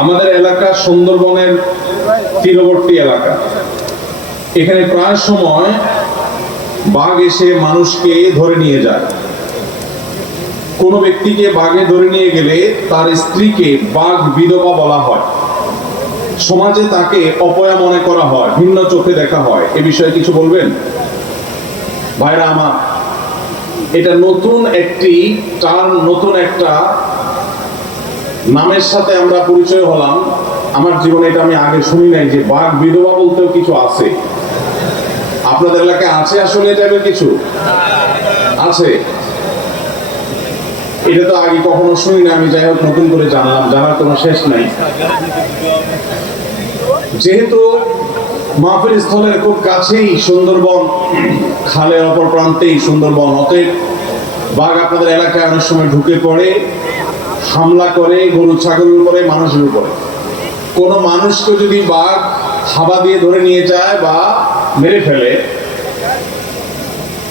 আমাদের এলাকা সুন্দরবনের তীরবর্তী এলাকা। এখানে প্রায় সময় বাঘ এসে মানুষকে ধরে নিয়ে যায়। কোনো ব্যক্তিকে বাঘে ধরে নিয়ে গেলে তার স্ত্রীকে বাঘ বিধবা বলা হয়। সমাজে তাকে অপয়া মনে করা হয়, ভিন্ন চোখে দেখা হয়। এ বিষয়ে কিছু বলবেন ভাইরা আমার? এটা নতুন একটি টার্ম, নতুন একটা নামের সাথে আমরা পরিচয় হলাম। আমার জীবনে এটা আমি আগে শুনি নাই যে বাঘ বিধবা বলতেও কিছু আছে। আপনাদের এলাকায় আছে আসলে এটা কিছু আছে? এটা তো আগে কখনো শুনি না আমি, যাই হোক নতুন করে জানলাম, জানার কোনো শেষ নাই। যেহেতু মাহফিল স্থলের খুব কাছেই সুন্দরবন, খালের অপর প্রান্তেই সুন্দরবন, অতএব বাঘ আপনাদের এলাকায় অনেক সময় ঢুকে পড়ে, হামলা করে গরু ছাগলের উপরে, মানুষের উপরে। কোনো মানুষকে যদি বাঘ হাবা দিয়ে ধরে নিয়ে যায় বা মেরে ফেলে,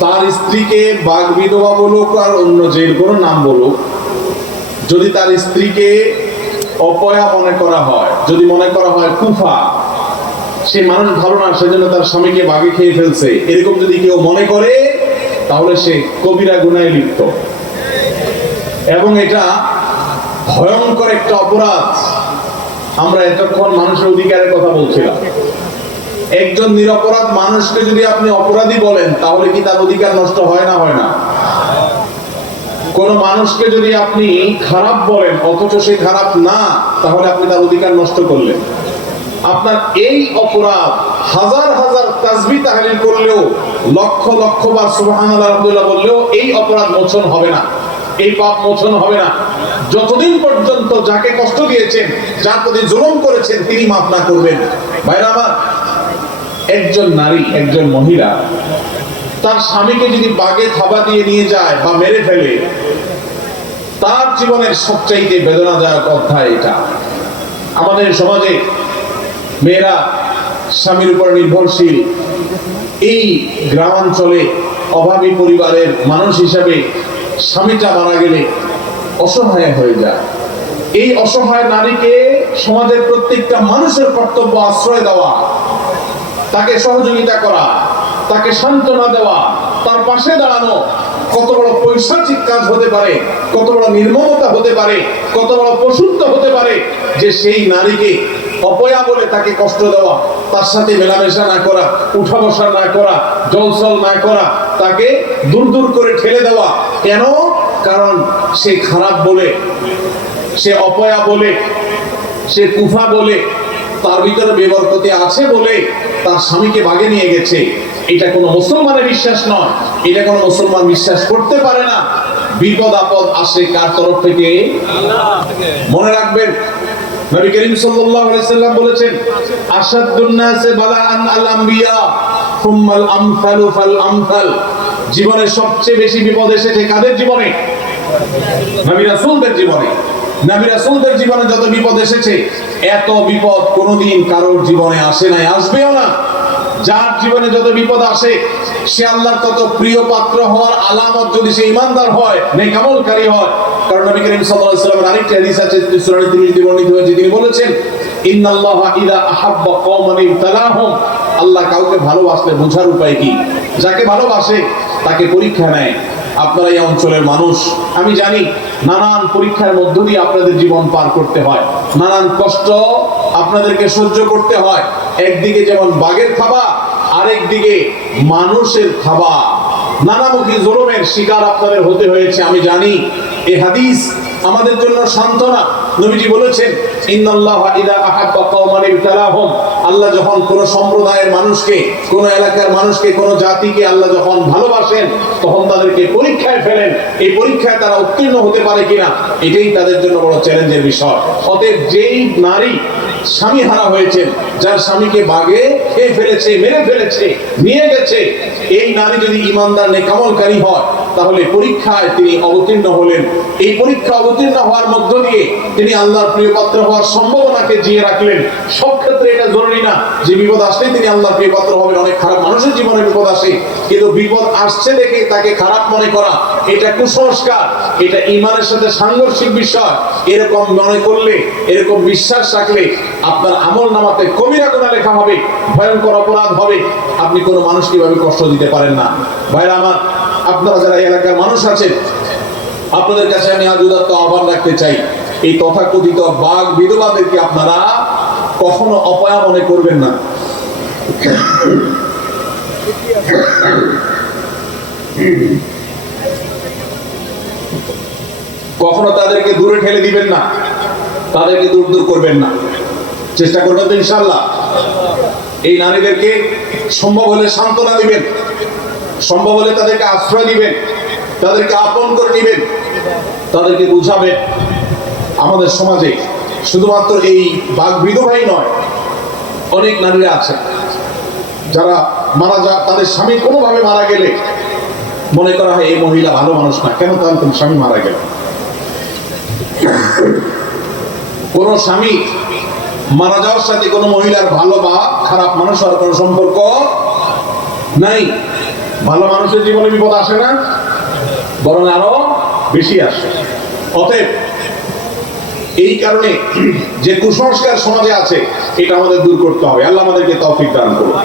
তার স্ত্রীকে বাঘ বিধবা বলুক আর অন্য যে কোনো নাম বলুক, যদি তার স্ত্রীকে অপয়া মনে করা হয়, যদি মনে করা হয় কুফা, সে মানুষ ভালো না, সেজন্য তার স্বামীকে বাঘে খেয়ে ফেলছে, এরকম যদি কেউ মনে করে, তাহলে সে কবিরা গুনাহে লিপ্ত। এবং এটা ভয়ঙ্কর একটা অপরাধ। আমরা এতক্ষণ মানুষের অধিকারের কথা বলছিলাম। একজন নিরপরাধ মানুষকে যদি আপনি অপরাধী বলেন, তাহলে কি তার অধিকার নষ্ট হয় না? হয় না? কোন মানুষকে যদি আপনি খারাপ বলেন অথচ সে খারাপ না, তাহলে আপনি তার অধিকার নষ্ট করলেন। আপনার এই অপরাধ হাজার হাজার তাসবিহ তাহলিল করলেও, লক্ষ লক্ষ বার সুবহানাল্লাহ আলহামদুলিল্লাহ বললেও এই অপরাধ মোচন হবে না, এই পাপ মোচন হবে না, যতদিন পর্যন্ত যাকে কষ্ট দিয়েছেন, যার প্রতি জুলুম করেছেন, তিনি মাফ না করবেন। ভাইরা আমার, একজন নারী, একজন মহিলা তার স্বামীকে যদি বাঘে থাবা দিয়ে নিয়ে যায় বা মেরে ফেলে, তার জীবনের সবচাইতে বেদনাদায়ক অধ্যায় এটা। আমাদের সমাজে মেয়েরা স্বামীর উপর নির্ভরশীল। এই গ্রামাঞ্চলে অভাবী পরিবারের মানুষ হিসাবে স্বামীটা মারা গেলে অসহায় হয়ে যায়। এই অসহায় নারীকে সমাজের প্রত্যেকটা মানুষের কর্তব্য আশ্রয় দেওয়া, তাকে সহযোগিতা করা, তাকে সান্ত্বনা দেওয়া, তার পাশে দাঁড়ানো। কত বড় পৈশাচিক কাজ হতে পারে, কত বড় নির্মমতা হতে পারে, কত বড় পশুত্ব হতে পারে যে সেই নারীকে অপয়া বলে তাকে কষ্ট দেওয়া, তার সাথে মেলামেশা না করা, উঠা বসা না করা, জলসল না করা, তাকে দূর দূর করে ঠেলে দেওয়া। কেন? কারণ সে খারাপ বলে, সে অপয়া বলে, সে কুফা বলে, তার ভিতরে বেবরকতি আছে বলে তার স্বামীকে বাগে নিয়ে গেছে। এটা কোনো মুসলমানের বিশ্বাস নয়, এটা কোনো মুসলমান বিশ্বাস করতে পারে না। বিপদ আপদ আসে কার তরফ থেকে? মনে রাখবেন, নবী করিম সাল্লাল্লাহু আলাইহি সাল্লাম বলেছেন, আশাদ্দুন নাসে বালাআন আল আমবিয়া সুম্মাল আমসালু ফাল আমসাল। জীবনে সবচেয়ে বেশি বিপদ এসেছে কাদের জীবনে? নবী রাসূলদের জীবনে। নবী রাসূলদের জীবনে যত বিপদ এসেছে, এত বিপদ কোনোদিন কারোর জীবনে আসে নাই, আসবেও না। যার জীবনে যত বিপদ আসে, সে আল্লাহর তত প্রিয় পাত্র হওয়ার আলামত যদি সে ঈমানদার হয়, নেক আমলকারী হয়। কারণ নবী করিম সাল্লাল্লাহু আলাইহি ওয়াসাল্লামের আরেকটি হাদিস আছে, সূরা তিরমিজিতে বর্ণিত হয়েছে, তিনি বলেছেন, ইন্নাল্লাহা ইযা আহাব্বা কওমান ইবতালাহুম। আল্লাহ কাউকে ভালোবাসলে বোঝার উপায় কি? যাকে ভালোবাসে তাকে পরীক্ষা নেয়। আপনারা এই অঞ্চলের মানুষ, আমি জানি নানান পরীক্ষার মধ্য দিয়ে আপনাদের জীবন পার করতে হয়, নানান কষ্ট আপনাদেরকে সহ্য করতে হয়। একদিকে যেমন বাঘের খাবা, আরেক দিকে মানুষের খাবা, নানামুখী জুলুমের শিকার আপনাদের হতে হয়েছে, আমি জানি। এই হাদিস আমাদের জন্য সান্ত্বনা। নবীজি বলেছেন, ইন্নাল্লাহা ইযা আহাব্বা কওমান ইবতালাহুম। আল্লাহ যখন কোন সম্প্রদায়ের মানুষকে, কোন এলাকার মানুষকে, কোন জাতিকে আল্লাহ যখন ভালোবাসেন, তখন তাদেরকে পরীক্ষায় ফেলেন। এই পরীক্ষায় তারা উত্তীর্ণ হতে পারে কিনা, এটাই তাদের জন্য বড় চ্যালেঞ্জের বিষয়। অতএব যেই নারী স্বামী হারা হয়েছেন, যার স্বামীকে বাঘে খেয়ে ফেলেছে, মেরে ফেলেছে, নিয়ে গেছে, এই নারী যদি ঈমানদার নেক আমলকারী হয়, তাহলে পরীক্ষায় তিনি অবতীর্ণ হলেন। এই পরীক্ষা অবতীর্ণ হওয়ার মধ্য দিয়ে তিনি আল্লাহর প্রিয় পাত্র হওয়ার সম্ভাবনাকে জিয়ে রাখলেন। সব ক্ষেত্রে এটা জরুরি না যে বিপদ আসলেই তিনি আল্লাহর প্রিয় পাত্র হবেন। অনেক খারাপ মানুষের জীবনে বিপদ আসে, কিন্তু বিপদ আসছে দেখে তাকে খারাপ মনে করা, এটা কুসংস্কার, এটা ঈমানের সাথে সাংঘর্ষিক বিষয়। এরকম মনে করলে, এরকম বিশ্বাস রাখলে আপনার আমল নামাতে কবিরা গুনাহ লেখা হবে, ভয়ঙ্কর অপরাধ হবে। আপনি কোনো মানুষকে এভাবে কষ্ট দিতে পারেন না। ভাইরা আমার, আপনারা যারা এই এলাকার মানুষ আছেন, আপনাদের কাছে আমি আজ উদাত্ত আহ্বান রাখতে চাই, এই তথাকথিত বাঘ বিধবাদেরকে আপনারা কখনো অপয়া মনে করবেন না। কখনো তাদেরকে দূরে ঠেলে দিবেন না, তাদেরকে দূর দূর করবেন না। চেষ্টা করবেন তো ইনশাআল্লাহ। এই নারীদেরকে সম্ভব হলে সান্ত্বনা দিবেন, সম্ভব হলে তাদেরকে আশ্রয় দিবেন, তাদেরকে আপন করে নিবেন, তাদেরকে বুঝাবেন আমাদের সমাজে শুধুমাত্র এই বাঘ বিধবাই নয়, অনেক নারীরা আছে যারা মারা যায়, তাদের স্বামী কোনোভাবে মারা গেলে মনে করা হয় এই মহিলা ভালো মানুষ না, কেন তার স্বামী মারা গেল। কোন স্বামী মারা যাওয়ার সাথে কোনো মহিলার ভালো বা খারাপ মানুষ আর কোনো সম্পর্ক নাই। ভালো মানুষের জীবনে বিপদ আসে না, বরং আরো বেশি আসে। অতএব এই কারণে যে কুসংস্কার সমাজে আছে, এটা আমাদের দূর করতে হবে। আল্লাহ আমাদেরকে তৌফিক দান করুন।